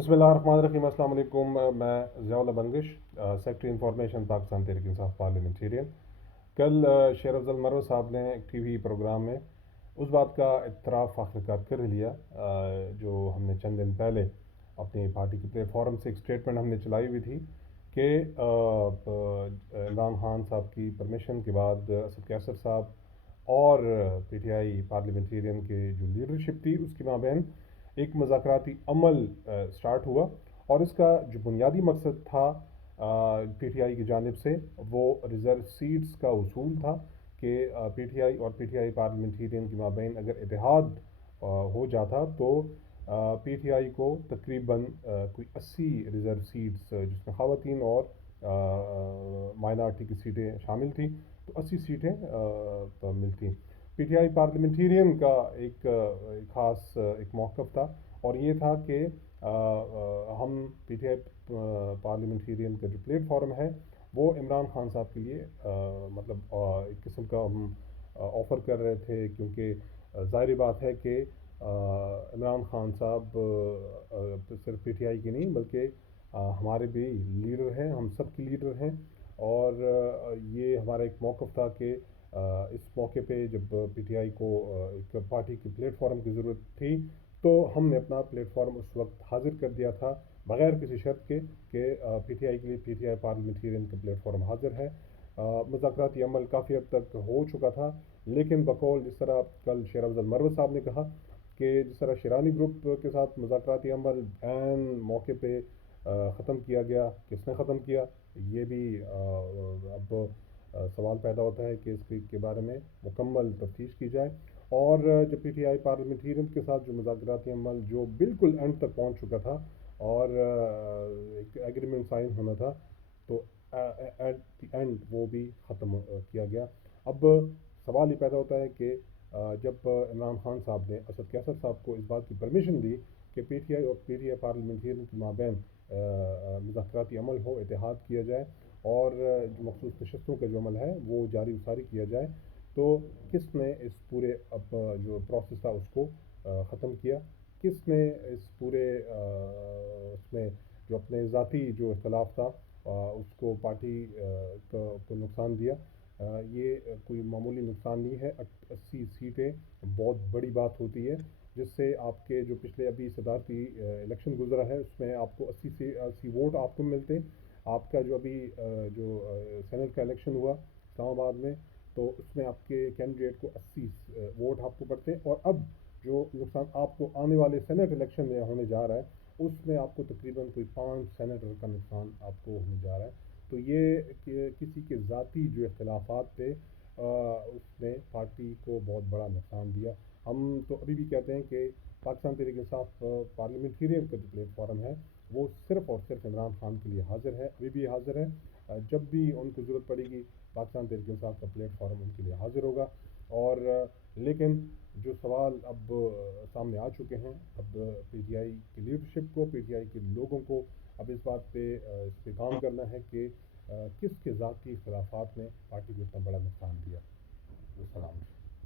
बिस्मिल्लाहिर्रहमानिर्रहीम। अस्सलाम वालेकुम। मैं Ziaullah Bangash, secretary information Pakistan Tehreek Insaf parliamentarian. कल शेर अफजल मरवत साहब ने एक टीवी प्रोग्राम में उस बात का इतराफ़ आखिरकार कर लिया, जो हमने चंद दिन पहले अपनी पार्टी के प्लेटफॉर्म से एक स्टेटमेंट हमने चलाई हुई थी कि इमरान खान साहब की परमिशन के बाद असद कैसर साहब और पीटीआई पार्लियामेंटेरियन के जो लीडरशिप थी उसके माबैन एक मुज़ाकराती अमल स्टार्ट हुआ। और इसका जो बुनियादी मकसद था पीटीआई की जानिब से, वो रिज़र्व सीट्स का उसूल था कि पीटीआई और पीटीआई पार्लियामेंटेरियन के माबैन अगर इत्तेहाद हो जाता तो पीटीआई को तकरीबन कोई 80 रिज़र्व सीट्स, जिसमें ख़वातीन और माइनॉरिटी की सीटें शामिल थी, तो 80 सीटें मिलती। पीटीआई पार्लियामेंटेरियन का एक ख़ास एक मौक़िफ़ था, और ये था कि हम पीटीआई पार्लियामेंटेरियन का जो प्लेटफॉर्म है वो इमरान खान साहब के लिए मतलब एक किस्म का हम ऑफ़र कर रहे थे, क्योंकि ज़ाहिर बात है कि इमरान खान साहब सिर्फ पीटीआई के नहीं बल्कि हमारे भी लीडर हैं, हम सब के लीडर हैं। और ये हमारा एक मौक़िफ़ था कि इस मौके पे जब पीटीआई को एक पार्टी की प्लेटफॉर्म की ज़रूरत थी, तो हमने अपना प्लेटफॉर्म उस वक्त हाजिर कर दिया था बग़ैर किसी शर्त के कि पीटीआई के लिए पीटीआई पार्लियामेंटेरियन का प्लेटफॉर्म हाजिर है। मुज़ाकराती अमल काफ़ी हद तक हो चुका था, लेकिन बकौल जिस तरह कल शेर अफजल मरवत साहब ने कहा कि जिस तरह शिरानी ग्रुप के साथ मुज़ाकराती अमल ऐन मौके पे ख़त्म किया गया, किसने ख़त्म किया, ये भी अब सवाल पैदा होता है कि इसके बारे में मुकम्मल तफ्तीश की जाए। और जो पीटीआई पार्लियामेंटेरियन के साथ जो मुज़ाकराती अमल जो बिल्कुल एंड तक पहुंच चुका था और एक एग्रीमेंट साइन होना था, तो एट द एंड वो भी ख़त्म किया गया। अब सवाल ये पैदा होता है कि जब इमरान खान साहब ने असद कैसर साहब को इस बात की परमिशन दी कि पीटीआई और पीटीआई पार्लियामेंटेरियन के माबैन मुज़ाकराती अमल हो, इत्तेहाद किया जाए और जो मखसूस नशस्तों का जो अमल है वो जारी उसारी किया जाए, तो किसने इस पूरे अब जो प्रोसेस था उसको ख़त्म किया, किसने इस पूरे उसमें जो अपने ज़ाती जो इख्तलाफ था उसको पार्टी को नुकसान दिया। ये कोई मामूली नुकसान नहीं है। 80 सीटें बहुत बड़ी बात होती है, जिससे आपके जो पिछले अभी सदारती इलेक्शन गुजरा है उसमें आपको 80 से 80 वोट आपको मिलते। आपका जो अभी जो सेनेट का इलेक्शन हुआ इस्लामाबाद में, तो उसमें आपके कैंडिडेट को 80 वोट आपको पड़ते हैं। और अब जो नुकसान आपको आने वाले सेनेट इलेक्शन में होने जा रहा है उसमें आपको तकरीबन कोई 5 सेनेटर का नुकसान आपको होने जा रहा है। तो ये किसी के ज़ाती जो इख्तलाफात थे उसने पार्टी को बहुत बड़ा नुकसान दिया। हम तो अभी भी कहते हैं कि पाकिस्तान तहरीक इंसाफ पार्लियामेंटेरियन का जो प्लेटफॉर्म है वो सिर्फ़ और सिर्फ इमरान खान के लिए हाजिर है, अभी भी हाजिर है। जब भी उनको ज़रूरत पड़ेगी पाकिस्तान तहरीक इंसाफ का प्लेटफॉर्म उनके लिए हाजिर होगा। और लेकिन जो सवाल अब सामने आ चुके हैं, अब पीटीआई की लीडरशिप को, पीटीआई के लोगों को अब इस बात पे इस पे काम करना है कि किसके ज़ाती इख्तलाफात ने पार्टी को इतना बड़ा नुकसान दिया। सलाम।